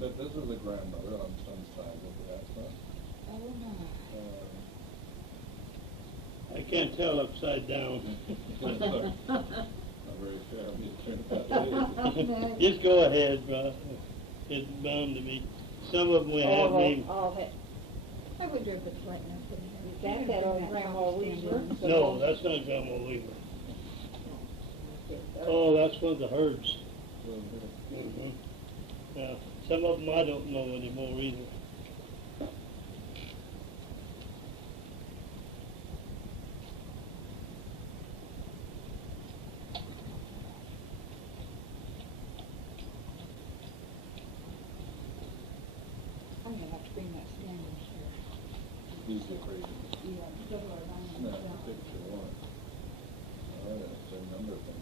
bet this is a grandmother on some side of that stuff. Oh my. I can't tell upside down. Not very fair. Let me turn it that way. Just go ahead, bro. It's bound to be. Some of them we have named. I wonder if it's right enough. Is that old Grandma Weaver? No, that's not Grandma Weaver. Oh, that's one of the herds. Mm-hmm. Yeah, some of them I don't know anymore either. I'm gonna have to bring that stand in here. Easier for you. Yeah, double or nine. Snap the picture one. Oh, yeah, it's a number of things.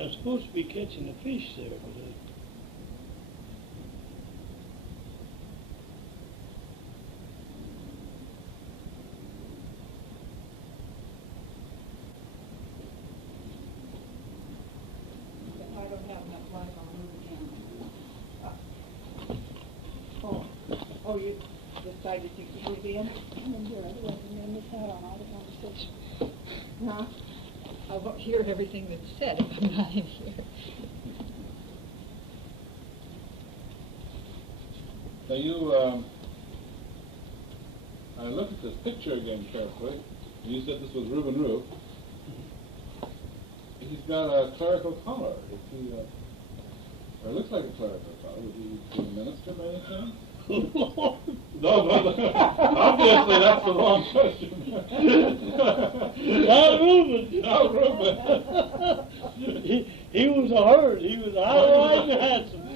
I'm supposed to be catching the fish there, but I don't have enough light on it again. Oh, you decided you could move in? I'm here, otherwise I'm gonna miss out on all the conversation. Huh? I won't hear everything that's said if I'm not in here. Now you, I looked at this picture again carefully. You said this was Reuben Roof. He's got a clerical collar. Is he, or it looks like a clerical collar. Would he be a minister by any chance? No, obviously that's the wrong question. not Reuben. Not Reuben. He was a herd. He was highlight and handsome.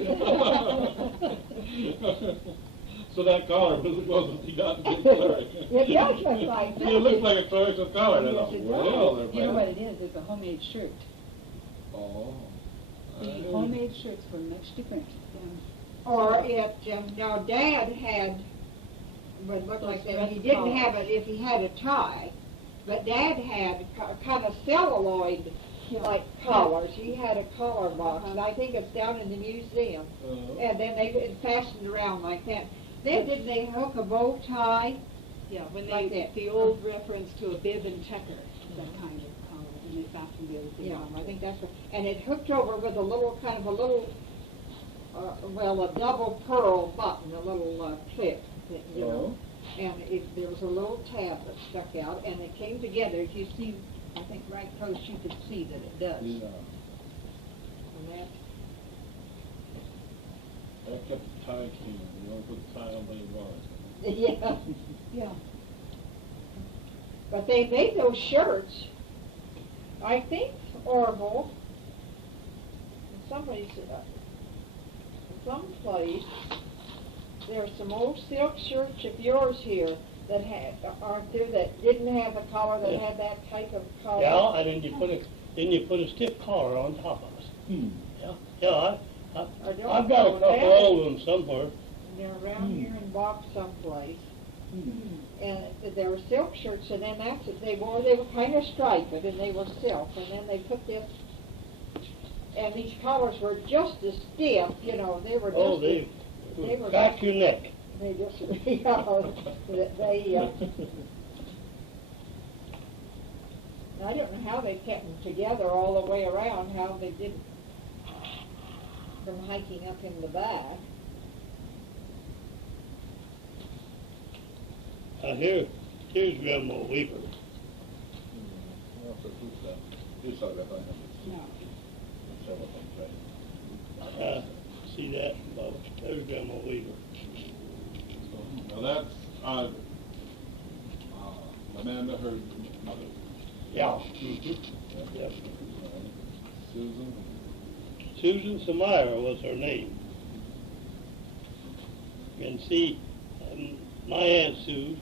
So that collar wasn't he not a good cleric? It does look like that. It looks like a clerical collar. Yes, it does. Well, You know what it is? It's a homemade shirt. Oh. See, homemade shirts were much different than. Or it, now Dad had, would look like that, he didn't have it if he had a tie, but Dad had kind of celluloid like collars. He had a collar box, and I think it's down in the museum. And then they fastened around like that. Then didn't they hook a bow tie? Yeah, when Like they, that. the old reference to a bib and checker, that kind of collar, and they fastened the other thing Yeah, on. I think that's what, and it hooked over with a little, kind of a little, well, a double pearl button, a little clip, that, you know. And there was a little tab that stuck out, and it came together. If you see, I think right close, you could see that it does. Yeah. And that, That kept the tie clean. You don't put the tie on when you want it. yeah. Yeah. But they made those shirts, I think, Orville, someplace, there's some old silk shirts of yours here that aren't there, that didn't have a collar, that had that type of collar. Yeah, and then you put a stiff collar on top of it. Yeah, I've got a couple old ones somewhere. And they're around here in box someplace. And there were silk shirts, and then that's what they wore. They were kind of striped, and they were silk. And then they put this, and these collars were just as stiff, you know. They were just. They were back your neck. They just, you know, they. I don't know how they kept them together all the way around. How they did from hiking up in the back. Here's Grandma Weaver. You saw that on No. several things, right? See that? Well, there's Grandma Weaver. Now that's Amanda, her mother. Yeah. Yep. Susan Samira was her name. And see, my Aunt Sue,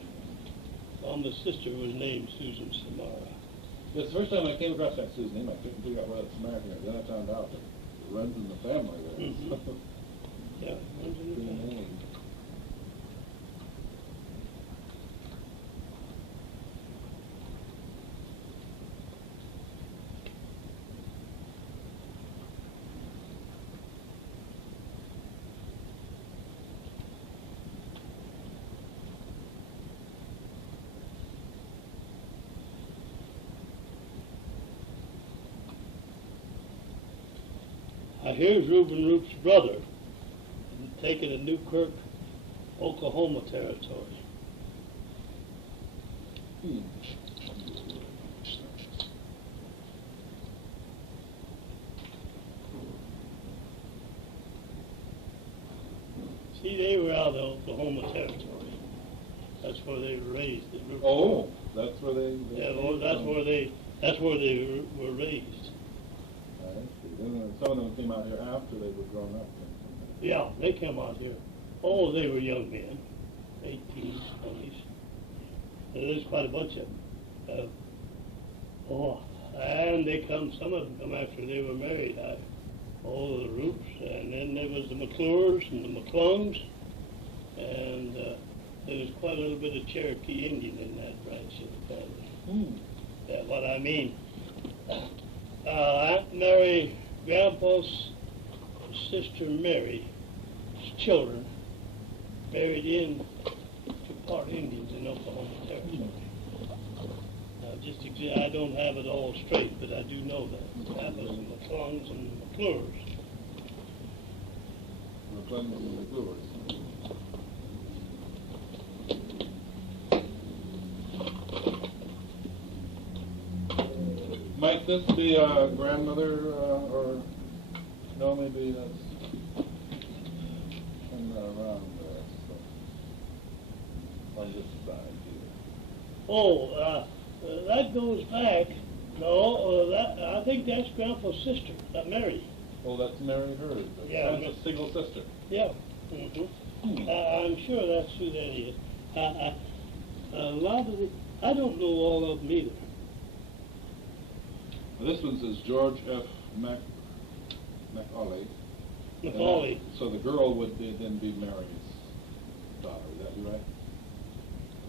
Mama's sister, was named Susan Samira. It's the first time I came across that Sue's name, I couldn't figure out whether it's American, or then I found out that it runs in the family there. Mhm. Yeah, runs in the Good family. name. Now here's Reuben Root's brother, taking a Newkirk, Oklahoma territory. Hmm. See, they were out of Oklahoma territory. That's where they were raised. The Root Oh, that's where they Yeah, well, came that's from. where they were raised. I see. Then some of them came out here after they were grown up. Yeah, they came out here. Oh, they were young men, 18s, 20s. There's quite a bunch of them. And some of them come after they were married. The Roots, and then there was the McClures and the McClungs, and there was quite a little bit of Cherokee Indian in that branch of the family. Hmm. That's what I mean. Aunt Mary, Grandpa's sister Mary's children married in to part Indians in Oklahoma Territory. I don't have it all straight, but I do know that. That was the McClungs and the McClures. McClellan and McClures. Might this be a grandmother, or no? Maybe that's somewhere around there. So on this side here. That goes back. No, I think that's Grandpa's sister, Mary. Oh, that's Mary Hurd. Yeah, That's a single sister. Yeah. Mm-hmm. I'm sure that's who that is. A lot of it, I don't know all of them either. Well, this one says George F. McAuley. McCauley. So the girl would then be Mary's daughter. Would that be right?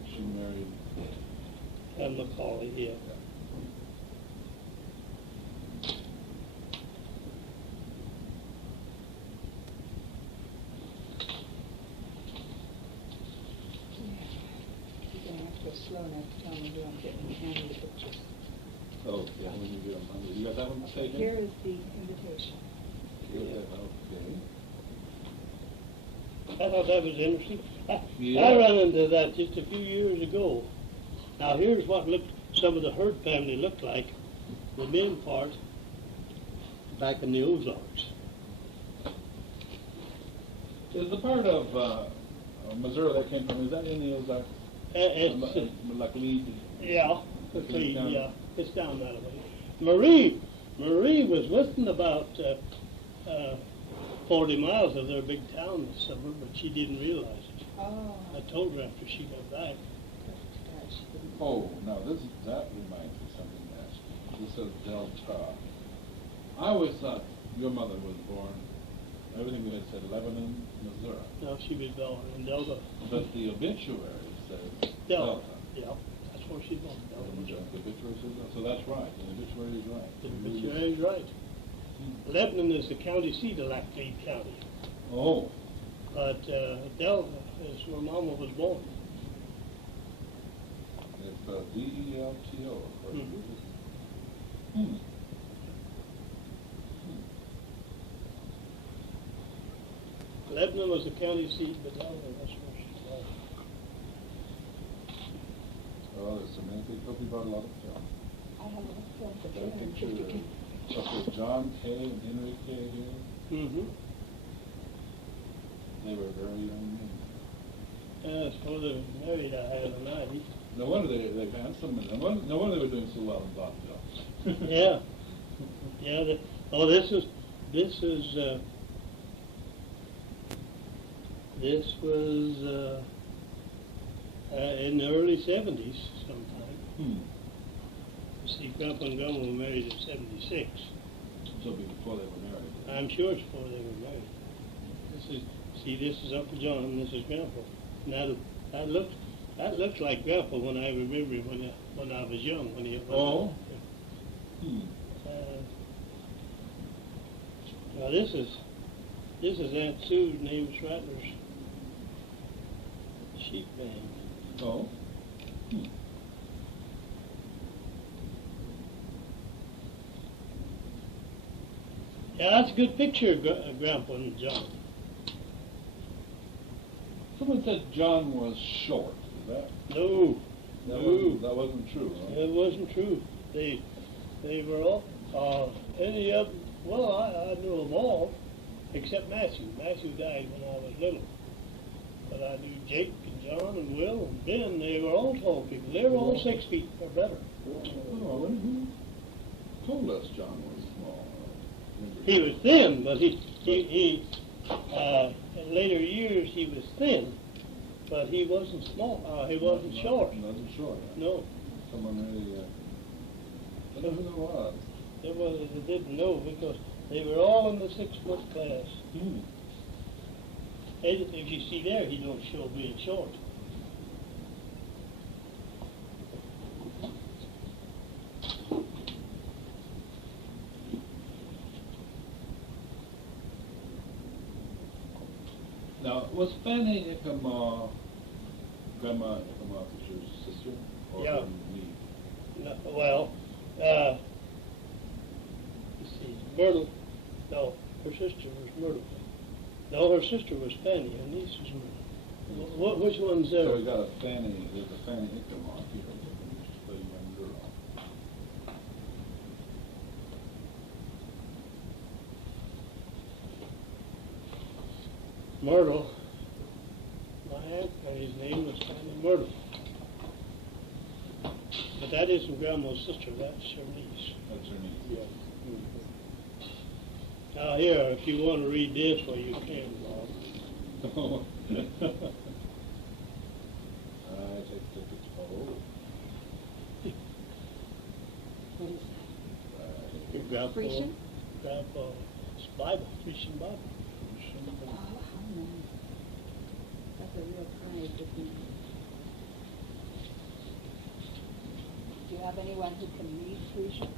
She married. And McCauley, yeah. You're gonna have to go slow next time when I'm getting handy the pictures. Oh, yeah, when you get them. You got that one taken? Here is the invitation. Okay. I thought that was interesting. Yeah. I ran into that just a few years ago. Now here's what some of the Hurd family looked like, the men part, back in the Ozarks. Is the part of Missouri that came from, is that in the Ozarks? Like Lead? Yeah, Okay, down. yeah, it's down that way. Marie was within about 40 miles of their big town this summer, but she didn't realize it. Oh. I told her after she got back. Oh, now that reminds me of something else. This says Delta. I always thought your mother was born, everything we had said Lebanon, Missouri. No, she was born in Delta. But the obituary says Delta. Delta. Yeah, that's where she's born, Delta. The obituary says that. So that's right. The obituary is right. The obituary is right. Lebanon is the county seat of Laclede County. Oh. But Delta is where Mama was born. It's D-E-L-T-O. Mhm. Lebanon was the county seat, but Delta, that's where she's born. Oh, there's so many people. He brought a lot of film. I have a film for Got a picture of John Kay and Henry Kay here. Mm-hmm. They were very young men. Yeah, so they were married, I had a night. No wonder they're handsome, and no wonder they were doing so well in vaudeville. Yeah. Yeah, this was in the early 70s sometime. See, Grandpa and Grandma were married in 76. So it'd be before they were married. I'm sure it's before they were married. This is Uncle John, and this is Grandpa. And that looks like Grandpa when I remember him when I was young. Oh. Now this is Aunt Sue's name, Rattler's sheep band. Oh. Yeah, that's a good picture of Grandpa and John. Someone said John was short. Is that? No. That wasn't true. Huh? It wasn't true. They were all any of them. Well, I knew them all except Matthew. Matthew died when I was little. But I knew Jake and John and Will and Ben. They were all tall people. They were all 6 feet or better. Oh, who told us John was small? He was thin, but he in later years he was thin, but he wasn't small. He wasn't short. He wasn't short. Huh? No. Someone really. I don't know who it was. They didn't know because they were all in the 6 foot class. If you see there, he don't show being short. Now, was Fanny Ickamar Grandma Ickamar Fisher's sister? Or Yeah. me? No, well, let's see, Myrtle. No, her sister was Myrtle. No, her sister was Fanny. Her niece was Myrtle. Which one's there? So we got a Fanny. There's a Fanny Ickamar here. Just a young girl. Myrtle. My Aunt Fanny's name was Fanny Myrtle. But that isn't Grandma's sister, that's her niece. That's her niece. Yeah. Now here, if you want to read this, well, you can, Bob. I take tickets. Oh. What is Your Grandpa. Grecian? Grandpa's Bible, Grecian Bible. Oh, how nice. That's a real pride, isn't it? Do you have anyone who can read Grecian?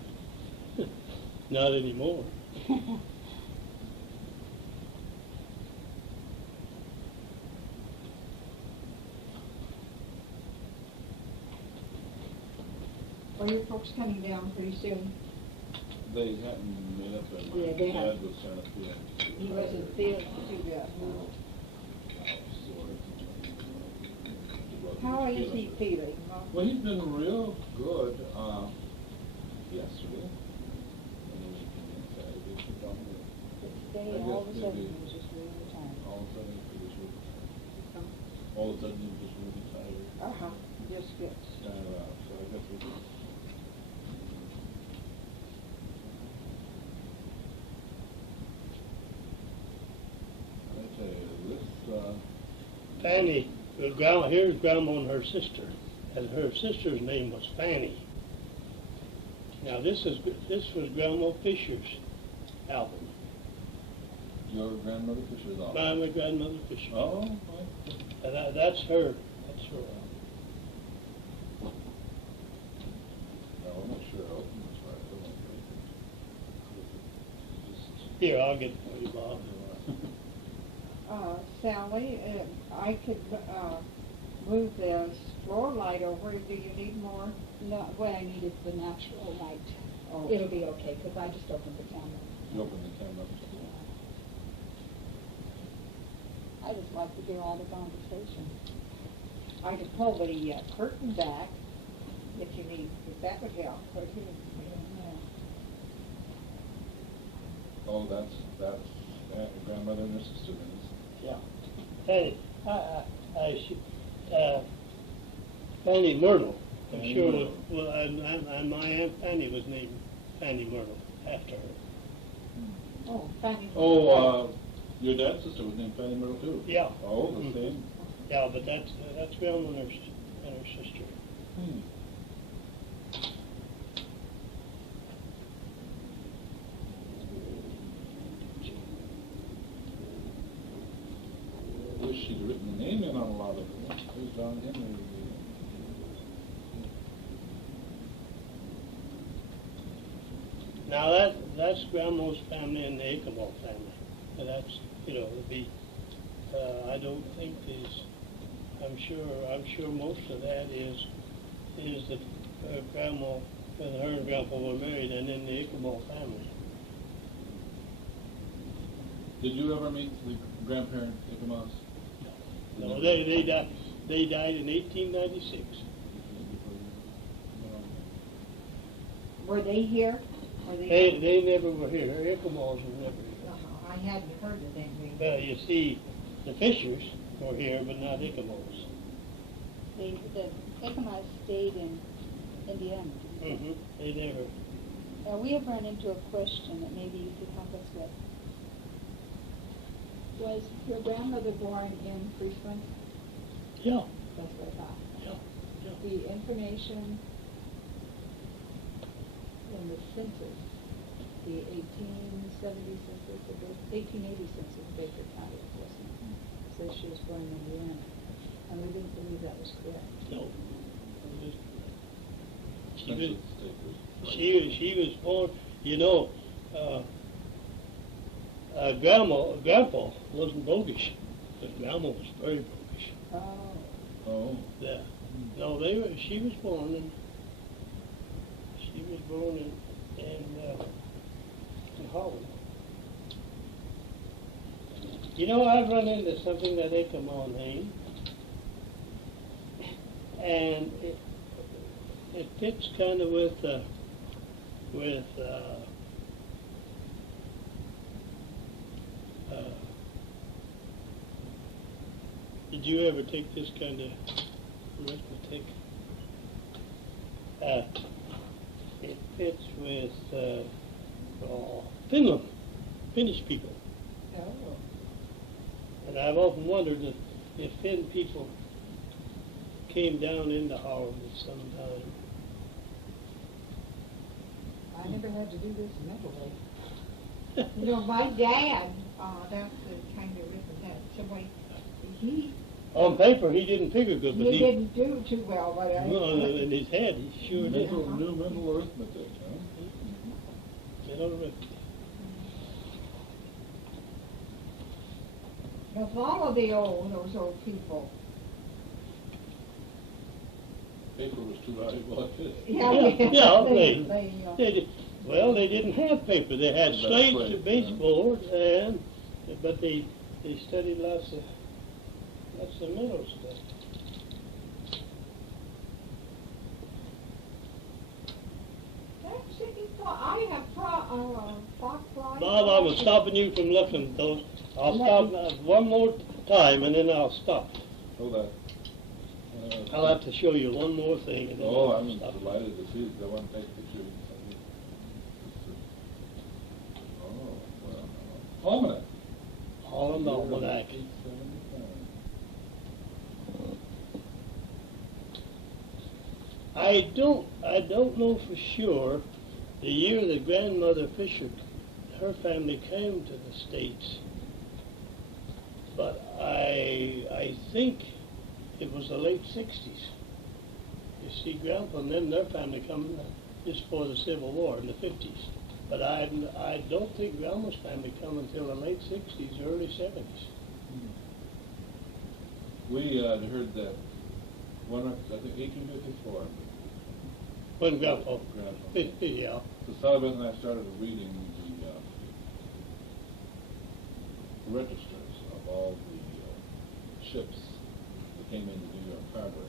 Not anymore. Are your folks coming down pretty soon? They hadn't made up their mind. Yeah, they Dad haven't. was trying to feel. He wasn't feeling too good. How is he feeling? Well, he's been real good yesterday. Today, all of a sudden, he was just really tired. All of a sudden, he was just really tired. Uh-huh, just gets. So I guess we just. I tell you, this. Fanny, here's Grandma and her sister, and her sister's name was Fanny. Now this was Grandma Fisher's album. Your grandmother Fisher's off. My grandmother Fisher. Oh, And that's her. That's her album. no, I'm not sure. I opened this right. I don't know. Here, I'll get it for you, Bob. Sally, I could move the floor light over. Do you need more? No, what I need is the natural light. Oh. It'll be okay, because I just opened the camera. You opened the camera. I just like to hear all the conversation. I could pull the curtain back if you need, if that would help. But Oh, that's grandmother and her sister. Yeah. Fanny, Fanny Myrtle. I'm Fanny sure. Myrtle. Well, and my Aunt Fanny was named Fanny Myrtle after her. Oh, Fanny. Oh, your dad's sister was named Fanny Myrtle too. Yeah. Oh, the same. Yeah, but that's Grandma and her sister. wish she'd written the name in on a lot of it. There's John Henry. Now that's Grandma's family and the Ichabod family. And that's, it'd be, I don't think is, I'm sure most of that is that Grandma and her and Grandpa were married and in the Ichabod family. Did you ever meet the grandparents, Ichabods? No, they died in 1896. Were they here? They never were here. Her Ichabods were never here. I hadn't heard of them. Well, you see, the Fishers were here, but not Ichabods. The Ichabod stayed in Indiana. Mm-hmm. They never. We have run into a question that maybe you could help us with. Was your grandmother born in Friesland? Yeah. That's what I thought. Yeah. The information in the census, the 1870 census, the 1880 census, Baker County, of course, says she was born in Indiana, and we didn't believe that was correct. No. She was born, Grandpa wasn't bogish, but Grandma was very bogish. Oh. Yeah. No, she was born in Holland. I've run into something that Ichabod name, and it fits kind of with did you ever take this kind of arithmetic? It fits with Finland, Finnish people. Oh. And I've often wondered if Finn people came down into Holland at some time. I never had to do this mentally. My dad, that's the kind of arithmetic. Somebody, on paper, he didn't figure good, but he didn't do too well. But in his head, he sure did. New mental arithmetic, huh? Mental arithmetic. Now follow those old people. Paper was too valuable. They didn't have paper. They had slates and baseboards, but they studied lots of mental stuff. I have Bob, I was stopping you from looking at those. I'll stop one more time, and then I'll stop. Hold on. I'll have to show you one more thing. And then I'm delighted to see it. I want to take pictures. Oh, well. Almanac. Holland Almanac. I don't know for sure the year that Grandmother Fisher, her family came to the States, but I think it was the late 60s. You see, Grandpa and them, their family come just before the Civil War in the 50s. But I don't think Grandma's family come until the late 60s, early 70s. We heard that one, I think 1854. When Grandpa. Yeah. So Sallie and I started reading the registers of all the ships that came into New York Harbor.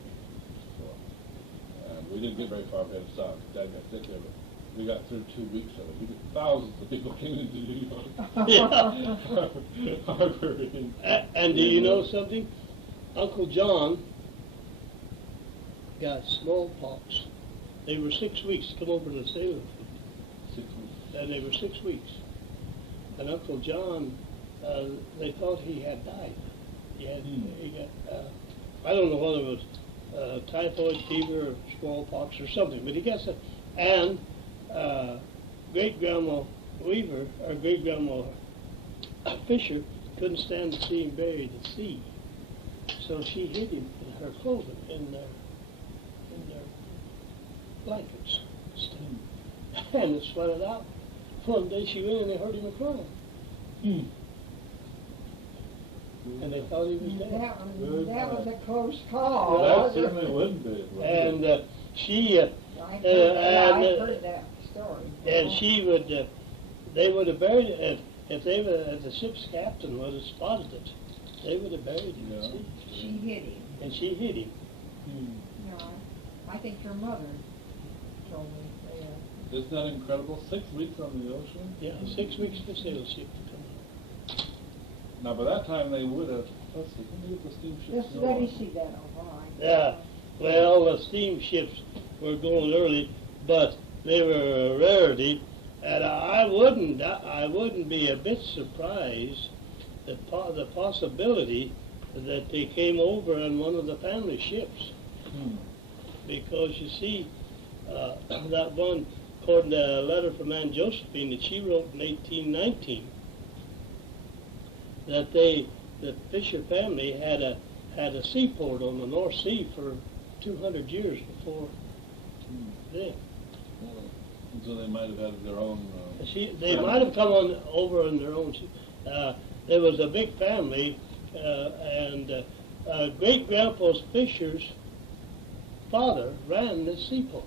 And we didn't get very far ahead of south. Dad got sick of it. We got through 2 weeks of it. Thousands of people came into New York Harbor. And do you know something? Uncle John got smallpox. They were 6 weeks to come over to the sailor. 6 weeks. And they were 6 weeks. And Uncle John, they thought he had died. He got, I don't know whether it was typhoid fever or smallpox or something, but he got some. And great-grandma Weaver, or great-grandma Fisher, couldn't stand to see him buried at sea. So she hid him in her clothing, in their blankets. And it sweated out. One day she went and they heard him crying. And they thought he was dead. That was a close call. That certainly wouldn't be. And she, I've heard that story. and she would, they would have buried it, if the ship's captain would have spotted it, they would have buried him. Yeah. See? She hit him. And she hid him. No, I think your mother told me. Isn't that incredible? 6 weeks on the ocean? Yeah, 6 weeks to sail ship to come out. Now, by that time, they would have, let's see, when did the steamships Just go let me on? see that online. Yeah, well, the steamships were going early, but they were a rarity, and I wouldn't be a bit surprised that the possibility that they came over on one of the family ships, because you see, that one, according to a letter from Aunt Josephine that she wrote in 1819, that the Fisher family had a seaport on the North Sea for 200 years before them. So they might have had their own... They might have come over on their own. There was a big family, and great-grandpa Fisher's father ran this seaport.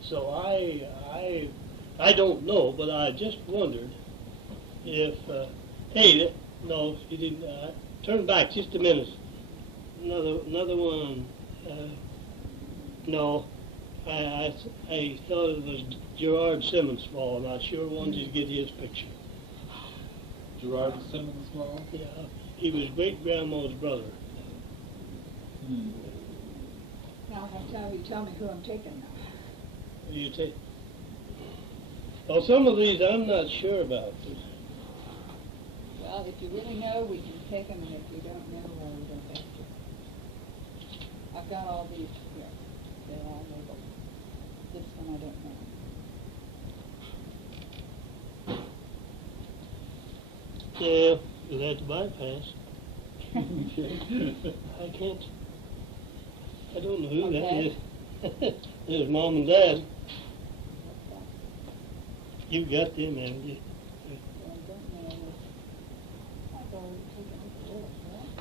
So I don't know, but I just wondered if... hey, no, you didn't. Turn back just a minute. Another one. No, I thought it was Gerard Simmons Small, and I sure wanted to get his picture. Gerard Simmons Small? Yeah, he was great-grandma's brother. Now, you tell me who I'm taking now. You take. Well, some of these I'm not sure about. Well, if you really know, we can take them, and if you don't know, well, we don't have to. I've got all these here. They're all labeled. This one I don't know. Yeah, you'll have to bypass. I can't. I don't know who that Okay. is. There's Mom and Dad. You got them, haven't you? I don't know. I've already taken it to work, right?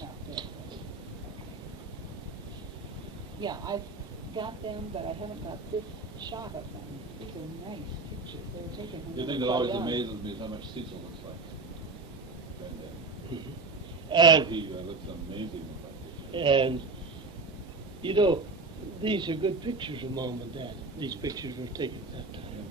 No, there it is. Yeah, I've got them, but I haven't got this shot of them. These are nice pictures. They were taken when The they thing were that always quite young. amazes me is how much Cecil looks like. And He looks amazing. And, you know, these are good pictures of Mom and Dad. These pictures were taken at that time.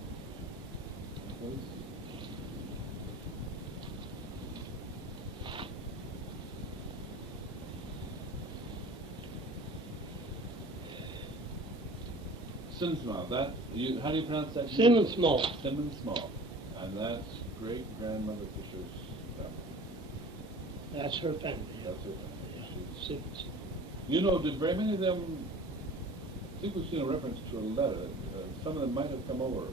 Simmons Small, that, how do you pronounce that? Simmons Small. Simmons Small. And that's great-grandmother Fisher's family. That's her family. That's her family. Simmons. You know, did very many of them, I think we've seen a reference to a letter. Some of them might have come over,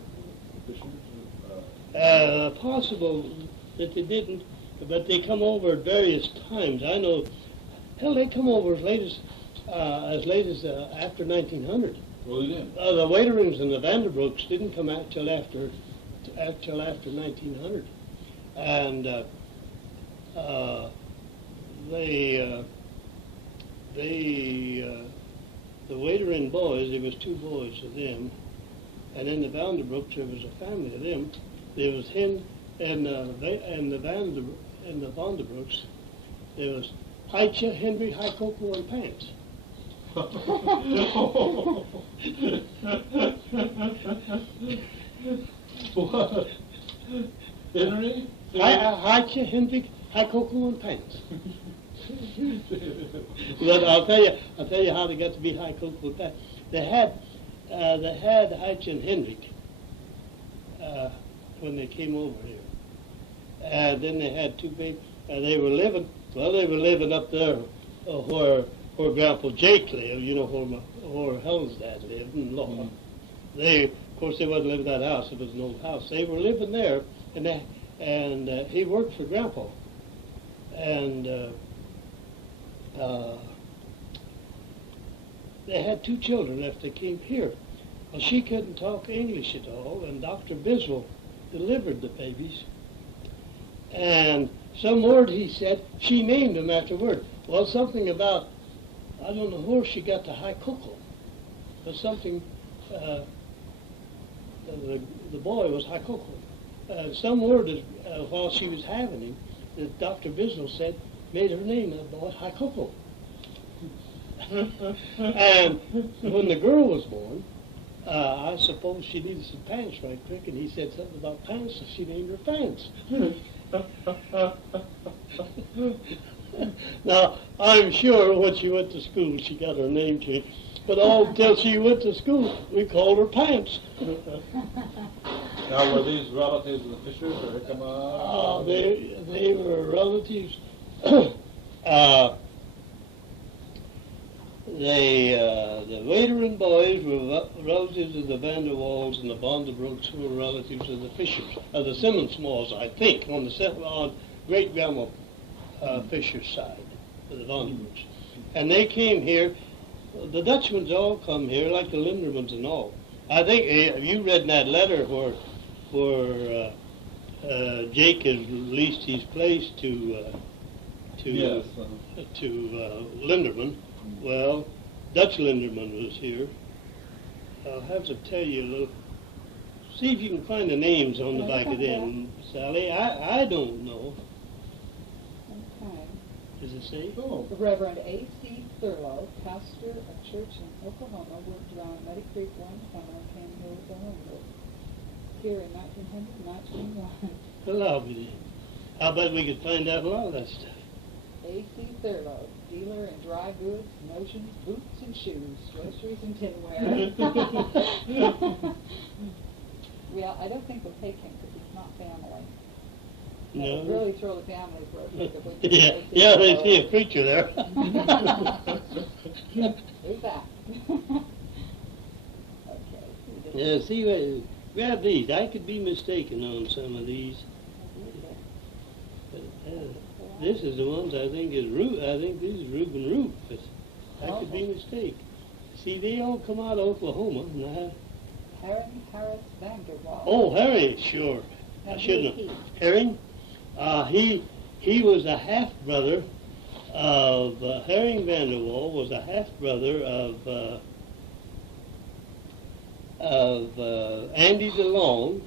the Fishers. Possible that they didn't, but they come over at various times. I know, hell, they come over as late as after 1900. Well, they did. The Waiterings and the Vanderbrooks didn't come out till after 1900, and the Waitering boys, there was 2 boys of them, and in the Vanderbrooks there was a family of them. There was him and the Vanderbrooks. There was Heitcha, Henry, High Cocoa, and Pants. What? Henry? Heitcha, Henry, High Cocoa, and Pants. But I'll tell you how they got to be High Cocoa and Pants. They had Heitcha and Henry when they came over here, and then they had 2 babies. They were living up there where Grandpa Jake lived, you know, where Helen's dad lived in Law. They, of course, they wasn't living in that house. It was an old house. They were living there, and he worked for Grandpa. And they had 2 children after they came here. Well, she couldn't talk English at all, and Dr. Biswell delivered the babies. And some word he said, she named them after word. Well, something about, I don't know where she got the high cocoa, but something, the boy was high cocoa. Some word is, while she was having him, that Dr. Biswell said, made her name the boy high cocoa. And when the girl was born, I suppose she needed some pants right quick, and he said something about pants, so she named her Pants. Now, I'm sure when she went to school, she got her name changed. But all until she went to school, we called her Pants. Now, were these relatives of the Fishers, or Ichabod? They were relatives. The Waiteren boys were relatives of the Vanderwalls, and the Bondebrooks were relatives of the Fishers, of the Simmons Smalls, I think, on great-grandma Fisher's side, of the Bondebrooks. And they came here. The Dutchmans all come here, like the Lindermans and all. I think you read in that letter where Jake has released his place to Linderman. Well, Dutch Linderman was here. I'll have to tell you a little. See if you can find the names on the back of them, Sally. I don't know. Okay. Does it say? Oh. The Reverend A.C. Thurlow, pastor of church in Oklahoma, worked around Muddy Creek one summer and came here with the Longwood. Here in 1991. Lovely. I bet we could find out a lot of that stuff. A.C. Thurlow, dealer in dry goods, notions, boots and shoes, groceries and tinware. Well, I don't think we'll take him because he's not family. That No. would really throw the families for a loop if we could Yeah, A.C. yeah, they Thurlow. see a preacher there. Who's that? Okay. Yeah, see, grab these. I could be mistaken on some of these. But, this is the ones I think is I think this is Reuben Root, but I could be mistaken. See, they all come out of Oklahoma. Herring Harris Vanderwall. Oh, Herring, sure. I Now, should who know. is Herring, he was a half brother of Herring Vanderwall was a half brother of Andy DeLong,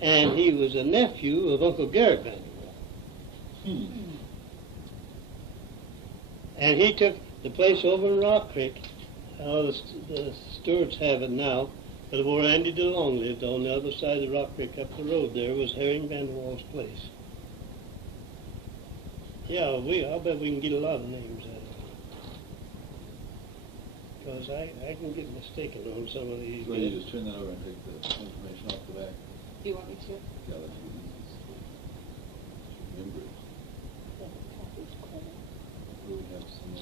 and he was a nephew of Uncle Garrett Vanderwall. And he took the place over in Rock Creek. The Stewarts have it now, but where Andy DeLong lived, on the other side of the Rock Creek up the road there, was Herring Vanderwall's place. Yeah, I'll bet we can get a lot of names out of it. Because I can get mistaken on some of these. So you just turn that over and take the information off the back. Do you want me to? Yeah, that's the easiest. Remember it. Copies corner. We have some.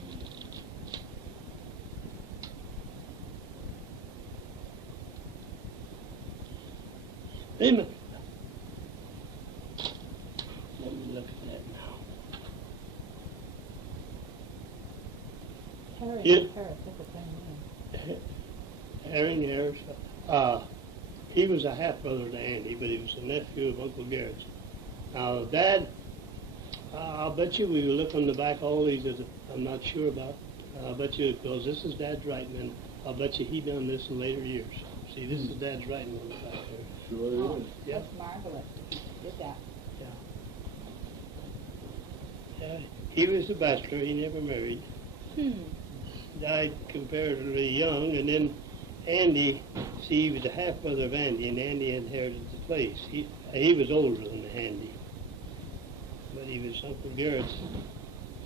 Wait a minute. Let me look at that now. Harry Yeah. Harris, that's a family name. Herring Harris. He was a half brother to Andy, but he was a nephew of Uncle Garrett's. Now, Dad, I'll bet you we will look on the back all these that I'm not sure about. I'll bet you, because this is Dad's writing, and I'll bet you he done this in later years. See, this is Dad's writing on the back there. Sure Oh, is. Yeah. that's marvelous. Did that. Yeah. He was a bachelor. He never married. Died comparatively young, and then Andy, see, he was a half brother of Andy, and Andy inherited the place. He was older than Andy, but he was Uncle Garrett's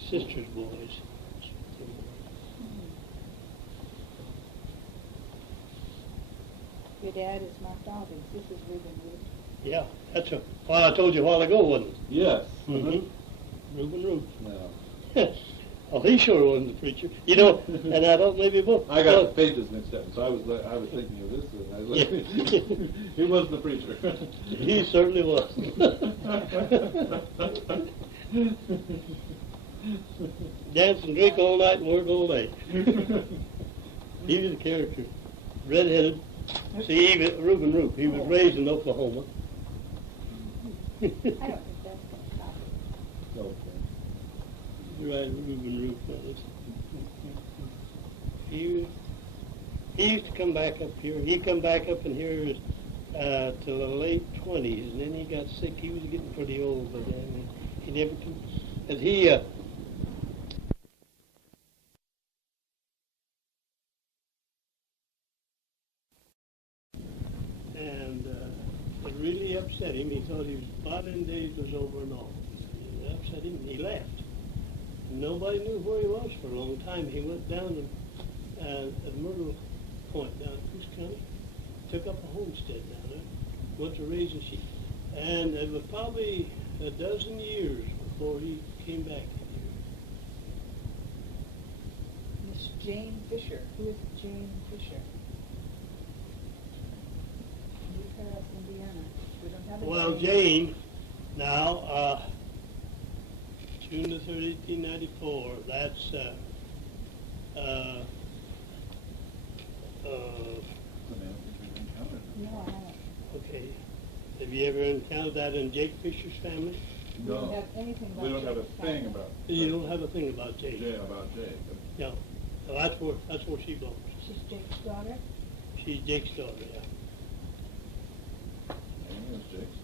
sister's boys. Your dad is Mark Dobbins. This is Reuben Root. Yeah, that's what I told you a while ago, wasn't it? Yes. Mm-hmm. Reuben Root. Yeah. Oh, he sure wasn't the preacher. You know, and I don't maybe both. I got the pages mixed up, so I was thinking of this, and I was like, he wasn't the preacher. He certainly was. dance and drink all night and work all day. He was a character. Red-headed. See, Reuben Roop, he was raised in Oklahoma. I don't think that's going to stop it. Okay. You're right, Reuben Roop. He used to come back up here. He come back up in here till the late 20s, and then he got sick. He was getting pretty old by then. He never come. And he it really upset him. He thought his bottling days was over and all. It upset him, and he left. Nobody knew where he was for a long time. He went down at Myrtle Point down in Coos County, took up a homestead down there, went to raising sheep. And it was probably a dozen years before he came back here. Miss Jane Fisher. Who is Jane Fisher? New Paris, Indiana. We don't have a Well, Jane, now, June the 3rd, 1894, that's, No, I haven't. okay. Have you ever encountered that in Jake Fisher's family? We don't have anything about We don't have a Jake's thing family. about. You don't have a thing about Jake? Yeah, about Jay. No. So that's where she belongs. She's Jake's daughter? She's Jake's daughter, yeah. Maybe it's Jake's.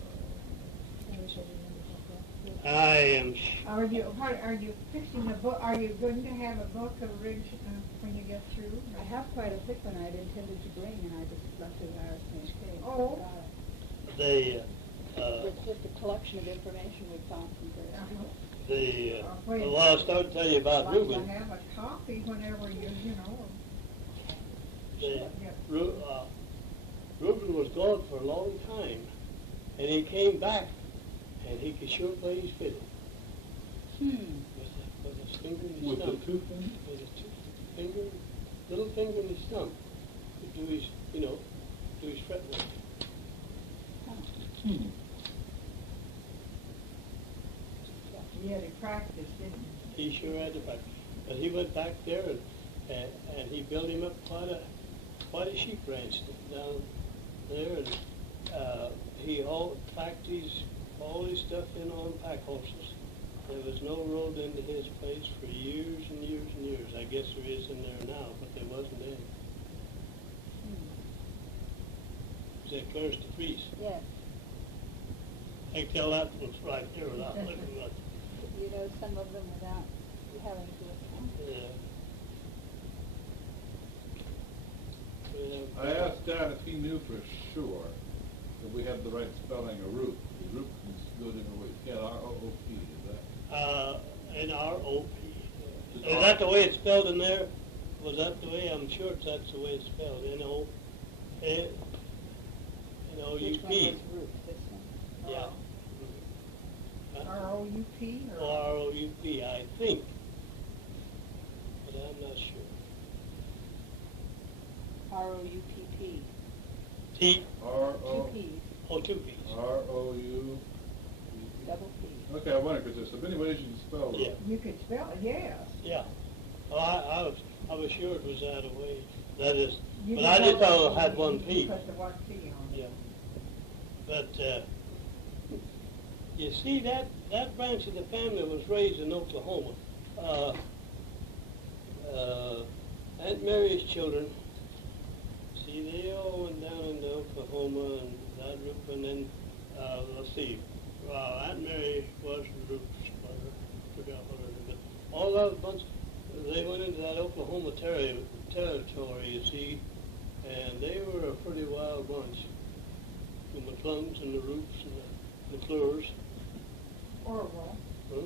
I wish I remembered that. I am, Are you fixing a book, are you going to have a book when you get through? I have quite a thick one I'd intended to bring, and I just left it at RSHK. Oh. they, It's just a collection of information we found from various people. well, I'll start to tell you about Like to Reuben. have a copy whenever you know. Reuben was gone for a long time, and he came back, and he could sure play his fiddle. With his finger in his With the thumb. two things? With his little finger in his thumb. To do his, do his fretwork. He had to practice, didn't he? He sure had to practice. But he went back there, and he built him up quite a sheep ranch down there, and he packed all his stuff in on pack horses. There was no road into his place for years and years and years. I guess there is in there now, but there wasn't then. Is that Clarence de Vries? Yes. I can tell that was right there without looking at it. You know some of them without having to account. Yeah. I asked Dad if he knew for sure that we had the right spelling of Roop. The Roop can go different ways. Yeah, R-O-O-P, is that? N-R-O-P. Is that the way it's spelled in there? Was that the way? I'm sure that's the way it's spelled. Which one N-O-U-P. was Ruth? This one? Yeah. R-O-U-P or? R-O-U-P, I think. But I'm not sure. R-O-U-P-P. T. R-O. Two P's. Oh, two P's. R-O-U. Double P. Okay, I wonder, because there's so many ways you can spell Roop. Yeah. You could spell it, yes. Yeah. Well, I was sure it was that way. That is, You but could I just put thought it the- had one you P. Put the one P on. Yeah. But, you see, that branch of the family was raised in Oklahoma. Aunt Mary's children, see, they all went down into Oklahoma and that group, and then, let's see, Aunt Mary was Roop's mother, forgot what her, but all that bunch, they went into that Oklahoma territory, you see, and they were a pretty wild bunch. The McClungs and the Roops and the McClures. Orville, Huh?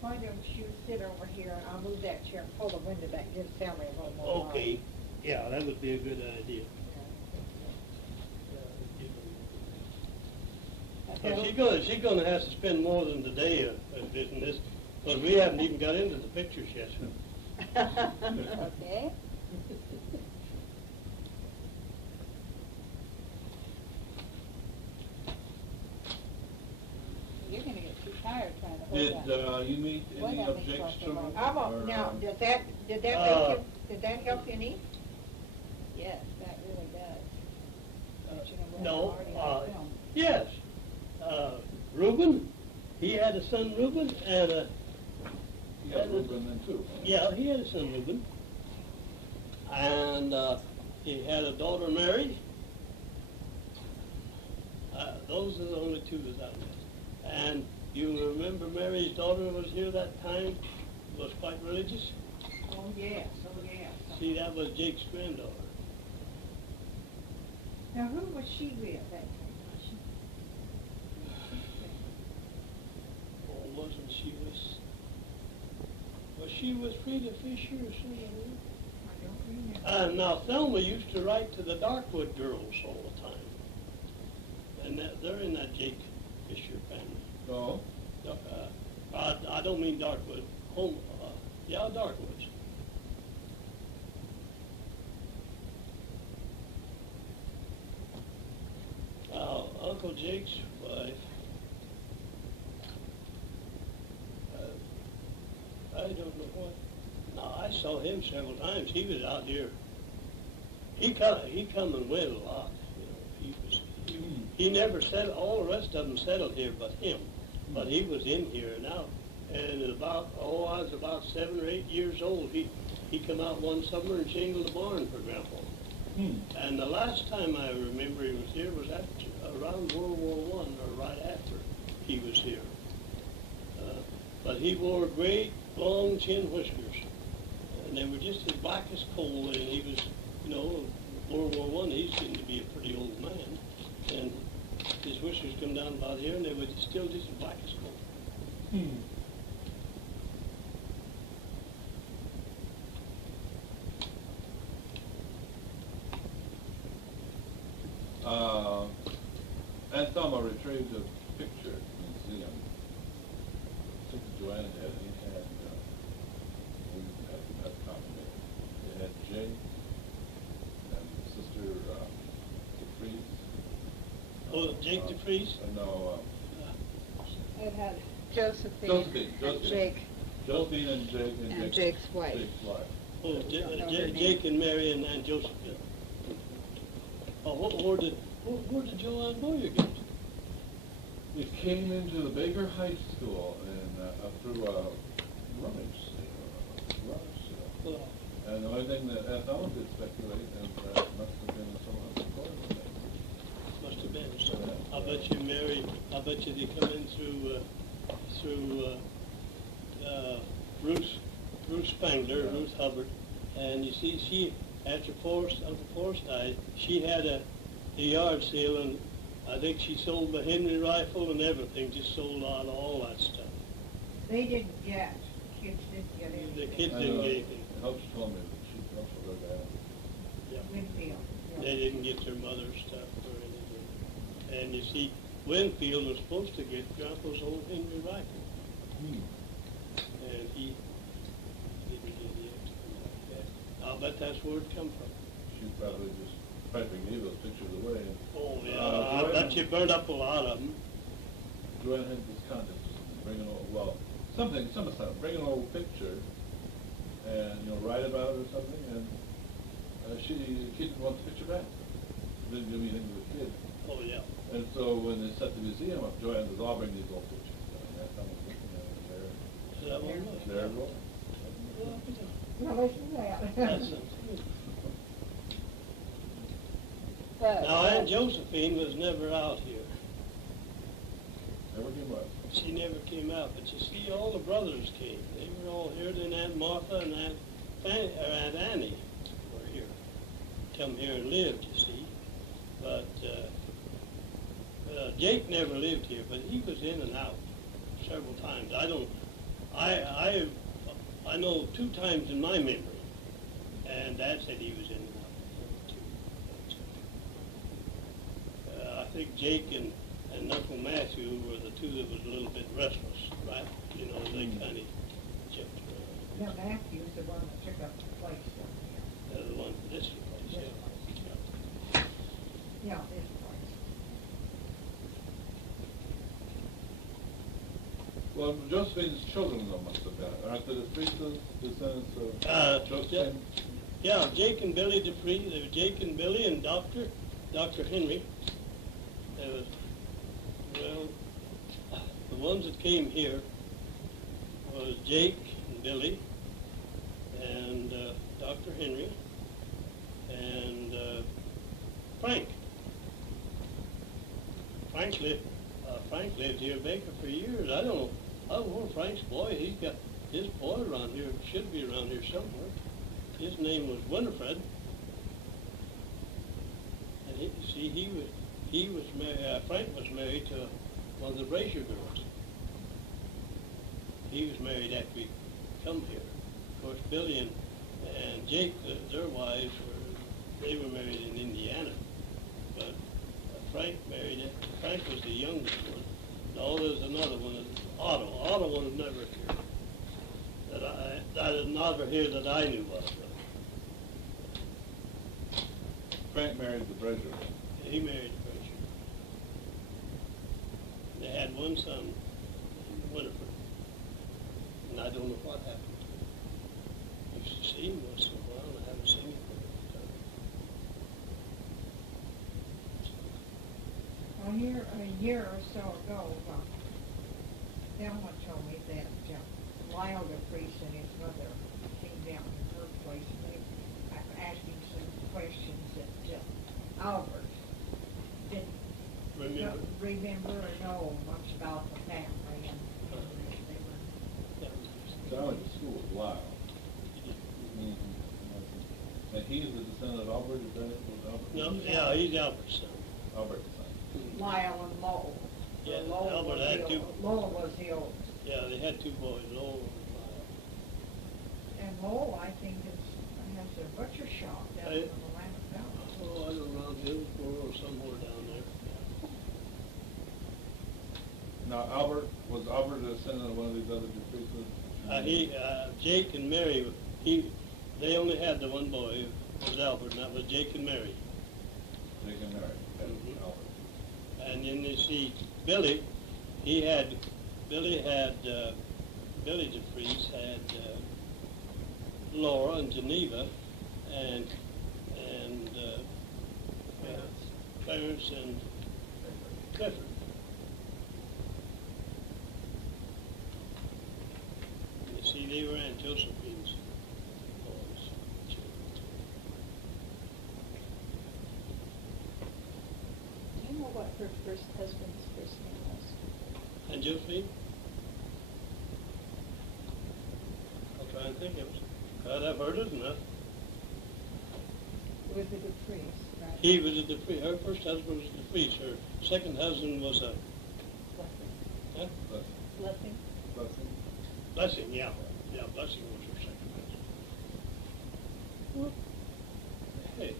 why don't you sit over here and I'll move that chair and pull the window back, give Sally a little more light. Okay, yeah, that would be a good idea. She's gonna have to spend more than the day visiting this, because we haven't even got into the pictures yet. Okay. You're gonna get too tired trying to hold Did that. you meet Boy, any that of makes Jake's life a children? lot. I'm Or, a, now, did that make Uh, you, did that help you any? Yes, that really does. But you know, we're No, already on film. yes. Reuben, he had a son Reuben, and You got Reuben then too. huh? yeah, he had a son Reuben, and he had a daughter Mary. Those are the only two that I met. And you remember Mary's daughter was here that time, was quite religious? Oh, yes, oh, yes. See, that was Jake's granddaughter. Now, who was she with that time? Or wasn't she was she with Frida Fisher or something? I don't remember. Now, Thelma used to write to the Darkwood girls all the time. And they're in that Jake Fisher family. No. I don't mean Darkwood. Yeah, Darkwoods. Uncle Jake's wife, I don't know what. No, I saw him several times. He was out here. He come and went a lot. You know, he never settled. All the rest of them settled here, but him. But he was in here now. And at I was about 7 or 8 years old. He come out one summer and shingled the barn for Grandpa. And the last time I remember he was here was around World War I, or right after he was here. But he wore great long chin whiskers, and they were just as black as coal. And he was, you know, World War I. He seemed to be a pretty old man, and his whiskers come down about here, and they were still just as black as coal. Aunt Thelma retrieved a picture at the museum. I think Joanna had it. He had, we had a copy of it. It had Jake and sister DeFries. Oh, Jake DeFries? No, It had Josephine Josephine. and Jake Josephine and Jake and Jake's wife. Jake's wife. Oh, don't know her name. Jake and Mary and Josephine. Oh, where did Joanne Boyer get? It came into the Baker High School and up through a rummage sale. Well, And the only thing that Aunt Thelma could speculate is that it must have been someone recording it. must have been. So I bet you Mary. I bet you they come in through Ruth Spangler, Yeah. Ruth Hubbard, and you see she after Uncle Forrest died, she had a yard sale, and I think she sold the Henry rifle and everything. Just sold out all that stuff. They didn't get, kids didn't get anything. The kids I didn't know. get anything. Helps told me that she also wrote that. Yeah. Winfield. They didn't get their mother's stuff or anything. And you see, Winfield was supposed to get Grandpa's old Henry rifle, and he didn't get it. Like that. I'll bet that's where it come from. She probably just probably gave those pictures away. Oh, yeah, I bet you burned up a lot of them. Joanne had this contest, bring an old, well, bring an old picture and, write about it or something, and the kid wants the picture back. Didn't do anything to the kid. Oh, yeah. And so when they set the museum up, Joanne says, I'll bring these old pictures. And that's how looking at it there. So that one was. There it was. Well, listen to that. That's something. But, Now, Aunt Josephine was never out here. Never came up. She never came out, but you see, all the brothers came. They were all here. Then Aunt Martha and Aunt Annie were here. Come here and lived, you see. But Jake never lived here, but he was in and out several times. I know 2 times in my memory, and Dad said he was in and out too. I think Jake and Uncle Matthew were the 2 that was a little bit restless, right? They kind of jumped around. Now, Matthew's the one that took up the place down here. The one for this place, This yeah. Yeah, this place. Well, Josephine's children though must have been, aren't they the Priestley's descendants of Josephine? Yeah, Jake and Billy Dupree. There was Jake and Billy and Dr. Henry. There was, well, the ones that came here was Jake and Billy and Dr. Henry and Frank. Frank lived here in Baker for years. I don't know Frank's boy. He's got his boy around here. Should be around here somewhere. His name was Winifred, and he was married. Frank was married to one of the Brazier girls. He was married after we come here. Of course, Billy and Jake, their wives they were married in Indiana, but Frank was the youngest one. No, there's another one, Otto. Otto was never here. That is never here that I knew of. Frank married the Brazier. He married the Brazier. They had one son, Winifred, and I don't know what happened to him. I used to see him once in a while, and I haven't seen him for a long time. Well, here, a year or so ago, Thelma told me that Lyle DePriest and his mother came down to her place and they asked him some questions that Albert didn't remember or know much about the family. And So I went to school with Lyle. And he's the descendant of Albert, is that it? No, yeah, he's Albert's son. Albert's son. Lyle and Lowell. Yeah, Lowell Albert was had the two. Lowell was the oldest. Yeah, they had two boys, Lowell and And Lowell, I think, has a butcher shop down in the Willamette Valley. Oh, I don't know, around Hillsboro or somewhere down there. Now, was Albert a descendant of one of these other Duprees? Jake and Mary, they only had the one boy, it was Albert, and that was Jake and Mary. Jake and Mary, Mhm. Albert. And then you see Billy DePriest had Laura and Geneva and Clarence and Clifford. You see, they were Aunt Josephine's boys. Do you know what her first husband's first name was? Aunt Josephine? I'll try and think of it. God, I've heard it enough. It was the Duprees, right? He was a Dupree. Her first husband was a Dupree. Her second husband was a Blessing. Blessing? Blessing, yeah. Yeah, Blessing was her second husband. What? Hey.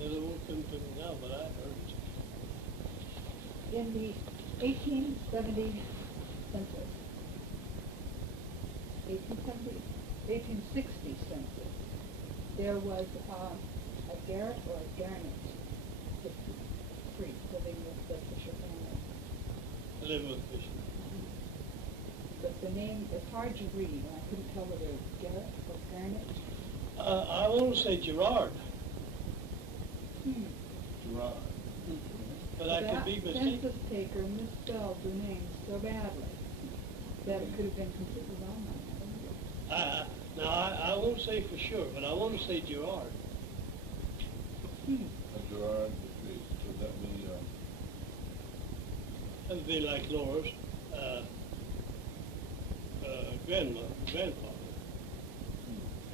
It won't come to me now, but I heard it. In the 1870 census, 1860 census, there was a Garrett or a Garnet Dupree living with the Fisher family. I live with Fisher. But the name, it's hard to read, and I couldn't tell whether it was Garrett or Garnet. I want to say Gerard, Gerard. but I could be That mistaken. census taker misspelled the name so badly that it could have been completely wrong on that. Now, I won't say for sure, but I want to say Gerard. Gerard Duprees. Would that be, That would be like Laura's grandfather,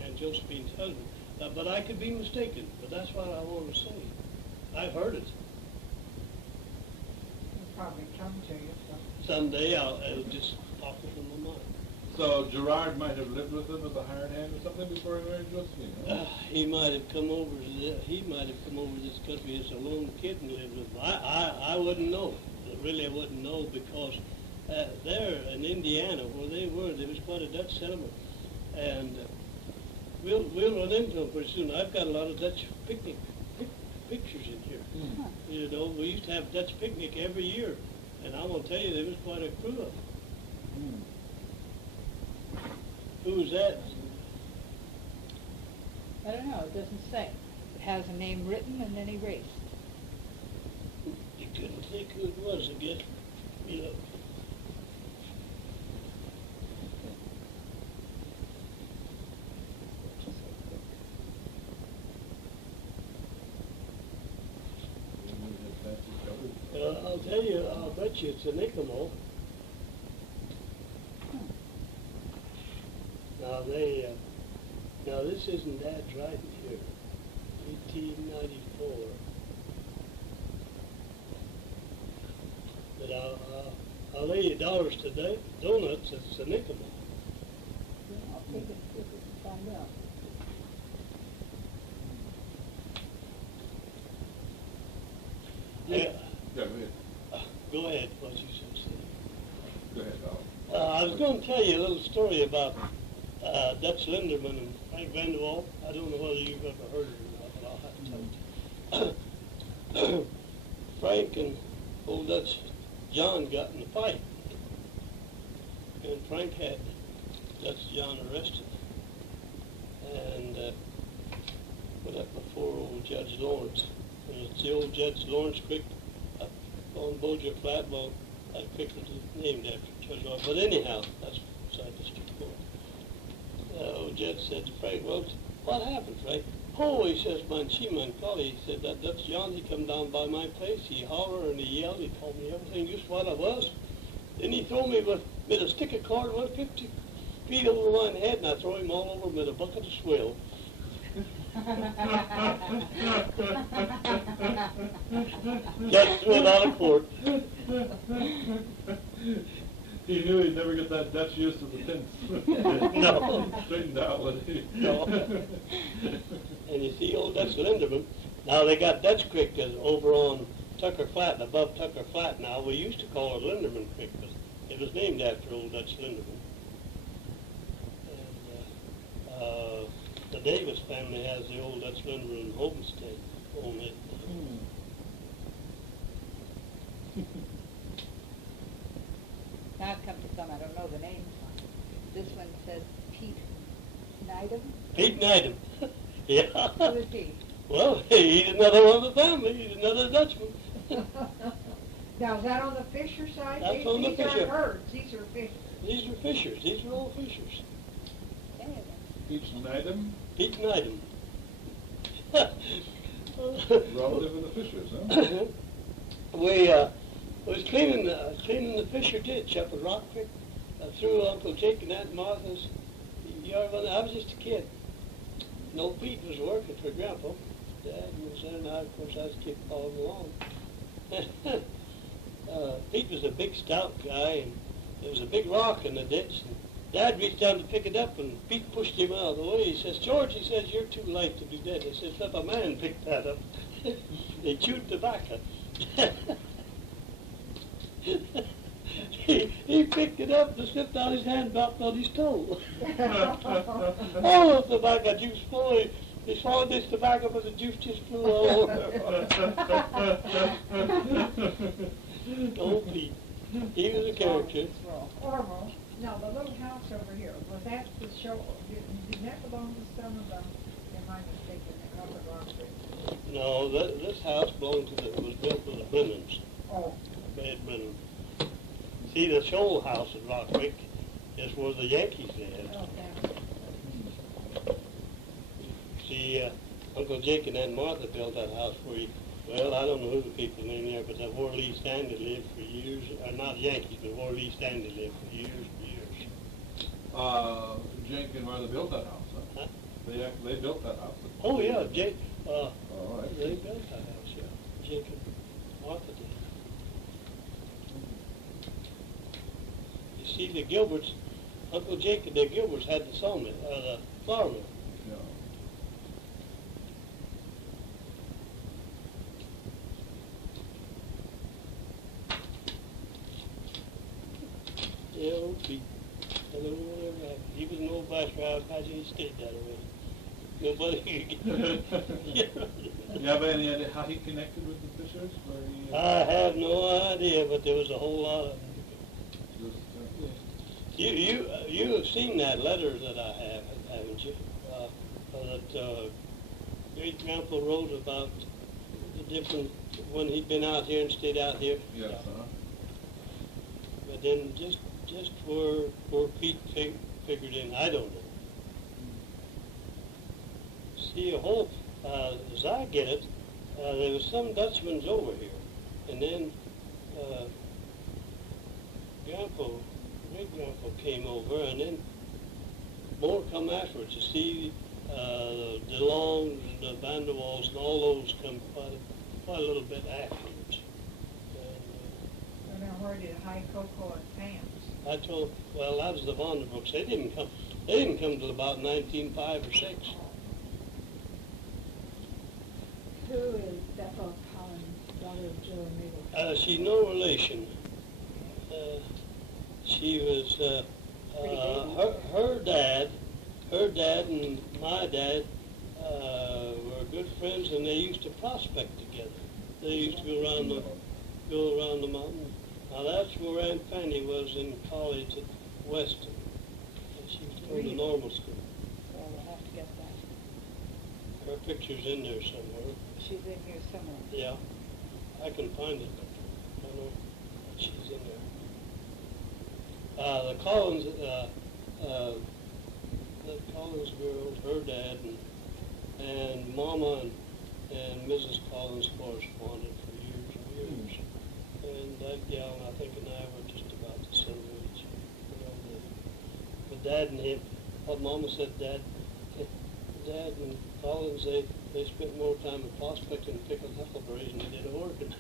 and Josephine's husband. But I could be mistaken, but that's what I want to say. I've heard it. It'll probably come to you. So. Someday it'll just pop up in my mind. so Gerard might have lived with him as a hired hand or something before he married Josephine, huh? He might have come over to this country as a lone kid and lived with him. I wouldn't know. Really, I wouldn't know because there in Indiana, where they were, there was quite a Dutch settlement, and we'll run into them pretty soon. I've got a lot of Dutch picnic pictures in here. Huh. You know, we used to have Dutch picnic every year, and I'm gonna tell you, there was quite a crew of them. Who was that? I don't know, it doesn't say. It has a name written and then erased. You couldn't think who it was, I guess. You know. I'll tell you, I'll bet you it's a Nicomo. Now now this isn't Dad's writing here. 1894. But I'll lay you dollars today. Donuts, it's a Nicomo. Yeah, I'll take it and see if we can find out. Yeah. Yeah, go ahead. Go ahead, what you said. Go ahead, Al. I was going to tell you a little story about Dutch Linderman and Frank Vanderwall. I don't know whether you've ever heard it or not, but I'll have to tell you. Frank and old Dutch John got in a fight, and Frank had Dutch John arrested and put up before old Judge Lawrence. And it's the old Judge Lawrence Creek up on Bossier Flat. Well, that creek was named after Judge Lawrence. But anyhow, that's beside the street. Old Judge said to Frank, well, what happened, Frank? Oh, he says, man, Collie. He said, that Dutch John, he come down by my place. He hollered and he yelled. He called me everything just what I was. Then he threw me with a stick of cord 150 feet over my head, and I threw him all over with a bucket of swill. Just went out of court. He knew he'd never get that Dutch used to the tints. No. Straightened out, would he? No. And you see old Dutch Linderman. Now they got Dutch Creek over on Tucker Flat, above Tucker Flat now. We used to call it Linderman Creek, but it was named after old Dutch Linderman. And the Davis family has the old Dutch Linderman homestead on it. Now I've come to some, I don't know the names. This one says Pete Needham. Pete Needham. Yeah. Who is he? Well, he's another one of the family. He's another Dutchman. Now, is that on the Fisher side? That's on the These Fisher. aren't herds, these are Fishers. These are Fishers. These are all Fishers. Peach Needham, Pete Needham. relative of the Fishers, huh? We was cleaning the Fisher ditch up at Rock Creek through Uncle Jake and Aunt Martha's yard. I was just a kid. No, Pete was working for Grandpa. Dad was there, and I, of course, I was a kid following along. Pete was a big, stout guy, and there was a big rock in the ditch. And Dad reached down to pick it up, and Pete pushed him out of the way. He says, George, he says, you're too light to do that. He says, let a man pick that up. They chewed tobacco. He picked it up and slipped out his hand, dropped on his toe. All the tobacco juice flew. He swallowed this tobacco, but the juice just flew all over. Old Pete. He was a character. Orville, now the little house over here, was that the show, did that belong to some of them? Am I mistaken, that Upper Rock Creek? No, this house belonged to was built for the Brennans. Oh. Bad Brennan. See, the Shoal House at Rock Creek is where the Yankees lived. Okay. See, Uncle Jake and Aunt Martha built that house where well, I don't know who the people in there, but that where Lee Stanley lived for years. Not Yankees, but where Lee Stanley lived for years and years. Jake and Martha built that house, huh? They built that house. Oh, yeah, Jake. All right. They built that house, yeah. Jake and Martha did. You see, the Gilberts, Uncle Jake and the Gilberts had the sawmill, the flour mill. Yeah, old Pete. I don't know whatever happened. He was an old bus driver. I just stayed that way. Nobody could get You have any idea how he connected with the Fishers? Where he, I have no idea, but there was a whole lot of them. You have seen that letter that I have, haven't you? That great grandpa wrote about the different, when he'd been out here and stayed out here. Yes, But then just where Pete figured in, I don't know. See, a whole, as I get it, there was some Dutchman's over here, and then great-grandpa came over, and then more come afterwards. You see, the DeLongs and the Vanderwalls and all those come quite a little bit afterwards. And now where did High Cocoa and Pam's? I told, well, that was the Vanderbrooks. They didn't come till about 1905 or 6. Who is Bethel Collins, daughter of Joe and Mabel? She's no relation. She was her dad and my dad were good friends, and they used to prospect together. They used to go around the mountain. Now that's where Aunt Fanny was in college at Weston. And she was going to normal school. Well, we'll have to get that. Her picture's in there somewhere. She's in here somewhere. Yeah, I can find it, but I don't know if she's in there. The Collins girls, her dad and Mama and Mrs. Collins corresponded for years and years. And that gal, I think, and I were just about the same age. You know, the dad and him, what Mama said, Dad and Collins, they spent more time in prospecting and picking huckleberries than they did working.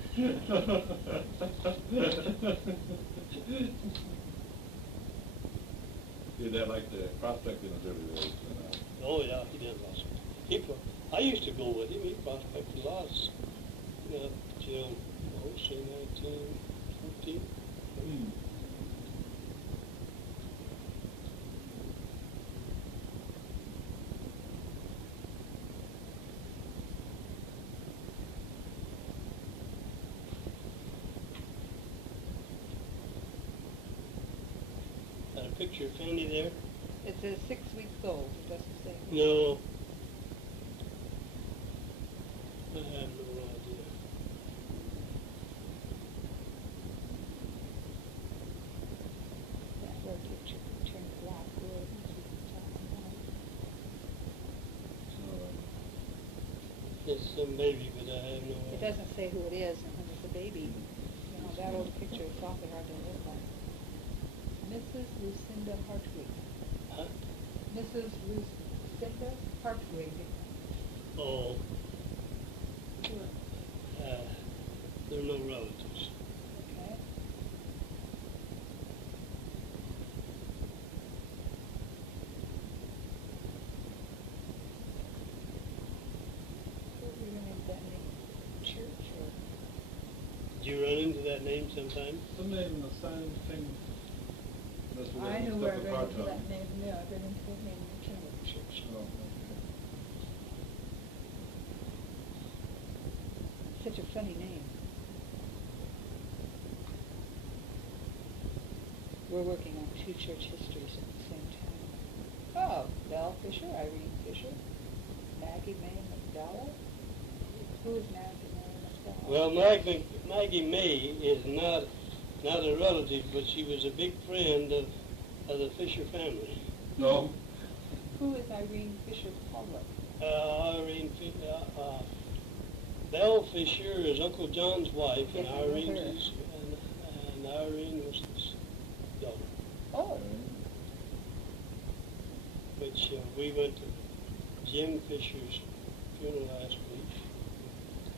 Your dad liked the prospecting of every day. Oh yeah, he did prospect. I used to go with him. He prospected lots. Till, say 1914. Got a picture of Fanny there? It says 6 weeks old. It doesn't say. No. I have no idea. That little picture turned black. Really, It's some baby, but I have no idea. it doesn't say who it is, and when it's a baby, you know, that old picture is awfully hard to look like. Mrs. Lucinda Hartwig. Huh? Mrs. Lucinda Hartwig. Oh. They're no relatives. Okay. What were you going to that name? Church or? Did you run into that name sometime? Some name, the same thing. That's what I they knew stuck where I the ran part into on. that name. Yeah, I ran into that name in the Trinity Church. Oh, okay. Such a funny name. We're working on 2 church histories at the same time. Oh, Belle Fisher, Irene Fisher, Maggie May McDowell. Who is Maggie May McDowell? Well, Maggie May is not a relative, but she was a big friend of the Fisher family. No. Who is Irene Fisher Pollock? Belle Fisher is Uncle John's wife, Yes, and I know Irene her. and Irene was his daughter. Oh, Which we went to Jim Fisher's funeral last week.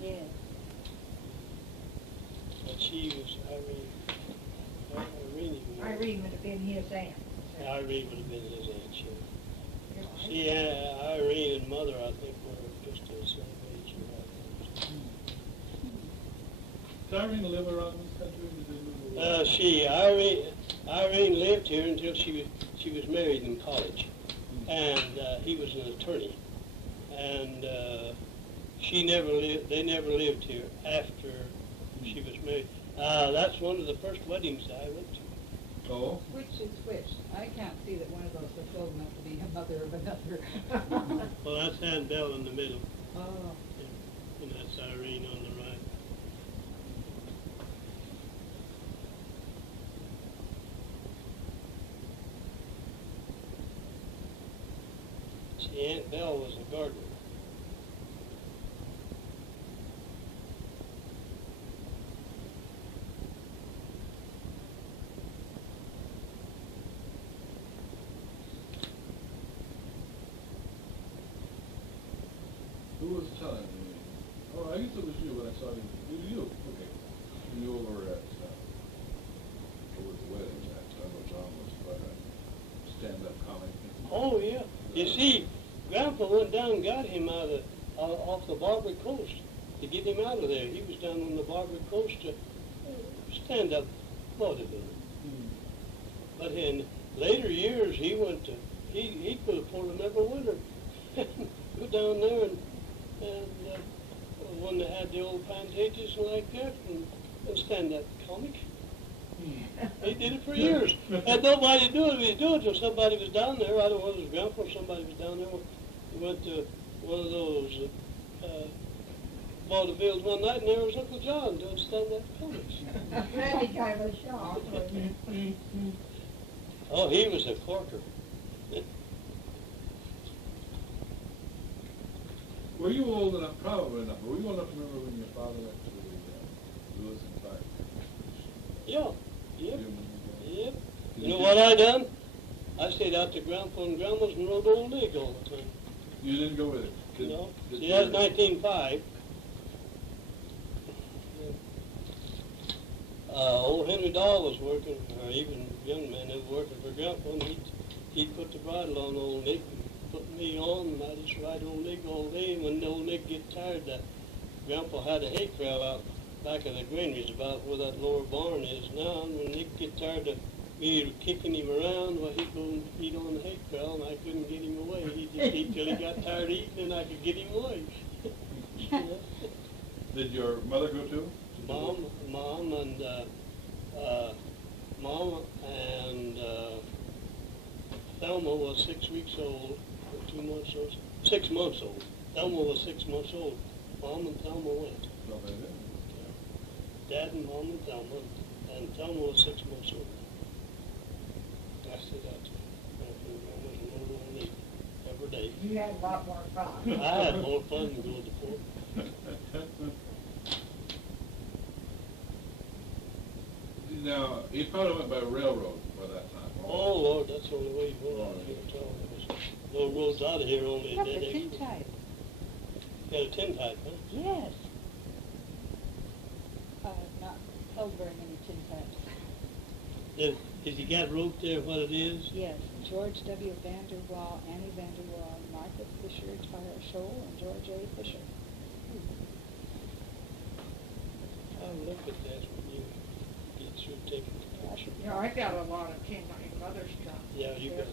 yeah. But she was Irene would have been his aunt. Irene would have been his aunt, sure. She, Irene and Mother, I think, were just the same age. Did Irene live around this country? Did they live around? Irene lived here until she was married in college, and he was an attorney. and she never lived. They never lived here after she was married. That's one of the first weddings I went to. Oh, Which is which? I can't see that one of those was old enough to be a mother of another. Well, that's Aunt Bell in the middle, Oh, and that's Irene on the right. See, Aunt Bell was a gardener. who was telling me? Oh, I guess it was you when I saw you. It was you. Okay. You were at, over the wedding that John was quite a stand-up comic. Oh yeah. You see, Grandpa went down and got him off the Barbary Coast to get him out of there. He was down on the Barbary Coast to stand up bodybuilder. But in later years, he went to he could afford to never winter. Go down there and when they had the old plantations and like that and stand up comic. He did it for years. Had nobody to do it. He do it till somebody was down there. I don't know if it was Grandpa or somebody was down there. He went to one of those vaudevilles one night, and there was Uncle John doing stand-up comics. Randy kind of shocked. Oh, he was a corker. Were you old enough? Probably not. But were you old enough to remember when your father went to the Lewis and Clark? Yeah. Yep. You remember that? Yep. You know what I done? I stayed out to Grandpa and Grandma's and rode Old Nig all the time. You didn't go with it? No. See, that was 1905. Old Henry Dahl was working, or even young man that was working for Grandpa, and he'd put the bridle on Old Nick and put me on, and I just ride Old Nick all day. And when Old Nick get tired, that Grandpa had a hay corral out back of the granaries about where that lower barn is now, and when Nick get tired of me kicking him around, well, he'd go and eat on the hay corral, and I couldn't get him away. He'd just eat till he got tired of eating, and I could get him away. Did your mother go too? Mom and Thelma was 6 weeks old, or 2 months old, 6 months old. Thelma was 6 months old. Mom and Thelma went. No, they didn't. Dad and Mom and Thelma, and Thelma was 6 months old. I stayed out to Grandma's and rode on Nig every day. You had a lot more fun. I had more fun than going to Fort. Now, you probably went by railroad by that time. Oh, Lord, that's the only way you go out here in town. No roads out of here, only a Have dead the end. tin type. Got a tin type, huh? Yes. I've not held very many tin types. Has he got wrote there what it is? Yes, George W. Vanderwall, Annie Vanderwall, Martha Fisher, Tyler Scholl, and George A. Fisher. I'll look at that when you get through taking the picture. You know, I got a lot of tin on your mother's stuff. Yeah, you got it.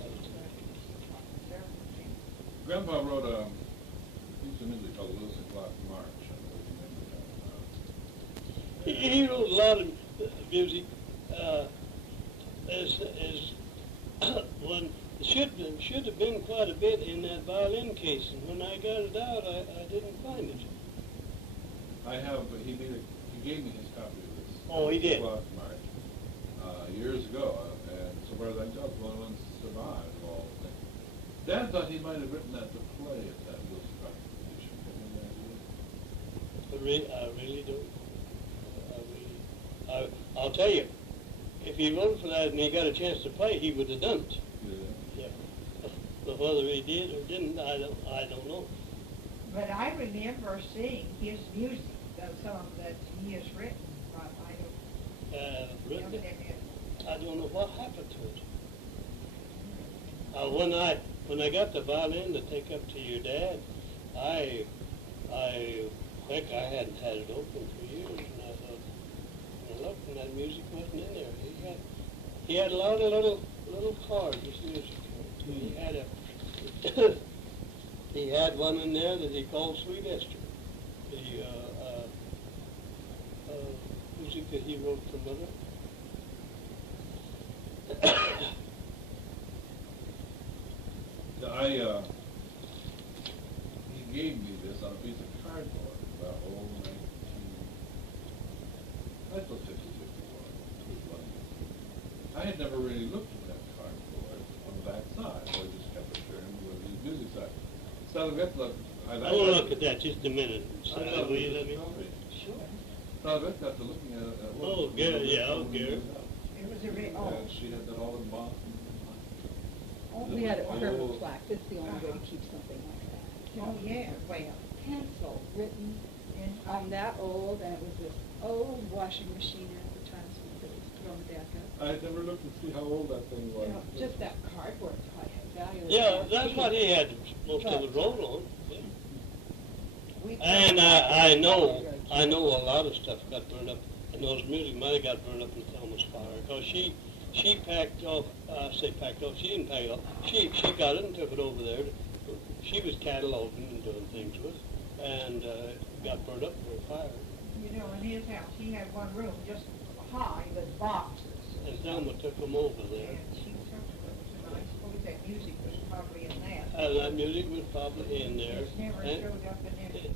Grandpa wrote a piece of music called Lewis and Clark March. I don't know if you remember that. He wrote a lot of music. One should have been quite a bit in that violin case, and when I got it out, I didn't find it. I have, he gave me his copy of this. Oh, he did? Clark March, years ago, and so far as I can tell, it's the only one that survived of all the things. Dad thought he might have written that to play at that Lewis and Clark competition. I really don't. I'll tell you, if he wrote for that and he got a chance to play, he would have done it. Yeah. But whether he did or didn't, I don't know. But I remember seeing his music, some that he has written, but I Written don't. it. I don't know what happened to it. When I got the violin to take up to your dad, I think I hadn't had it open for years, and I thought, well, look, and that music wasn't in there. He had a lot of little cards with music. He had He had one in there that he called Sweet Esther. The music that he wrote for Mother. He gave me this on a piece of cardboard about old 19, I thought 50, 51. I had never really looked at that cardboard on the back side, so I just kept it there with the music side. So I got I want to look at that just a minute. Will you let me? Sure. So I got to looking at it. Oh, Gary, yeah, oh, Gary. It was a She had that all in Boston. We had a permanent plaque. That's the only way to keep something like that. Oh, yeah, well, Pencil written on that old, and it was this old washing machine advertisement that was put on the back of. I had never looked to see how old that thing was. You know, just that cardboard probably had value. Yeah, that's what he had most of it wrote on. Yeah. we. And I know a lot of stuff got burned up, and those music might have got burned up in Thelma's fire, because she packed off, she didn't pack it off, she got it and took it over there. She was cataloging and doing things with it, and got burned up in a fire. You know, in his house, he had one room just high with boxes. And Thelma took them over there. And she took it, and I suppose that music was probably in that. That music was probably in there. It never And showed up in any.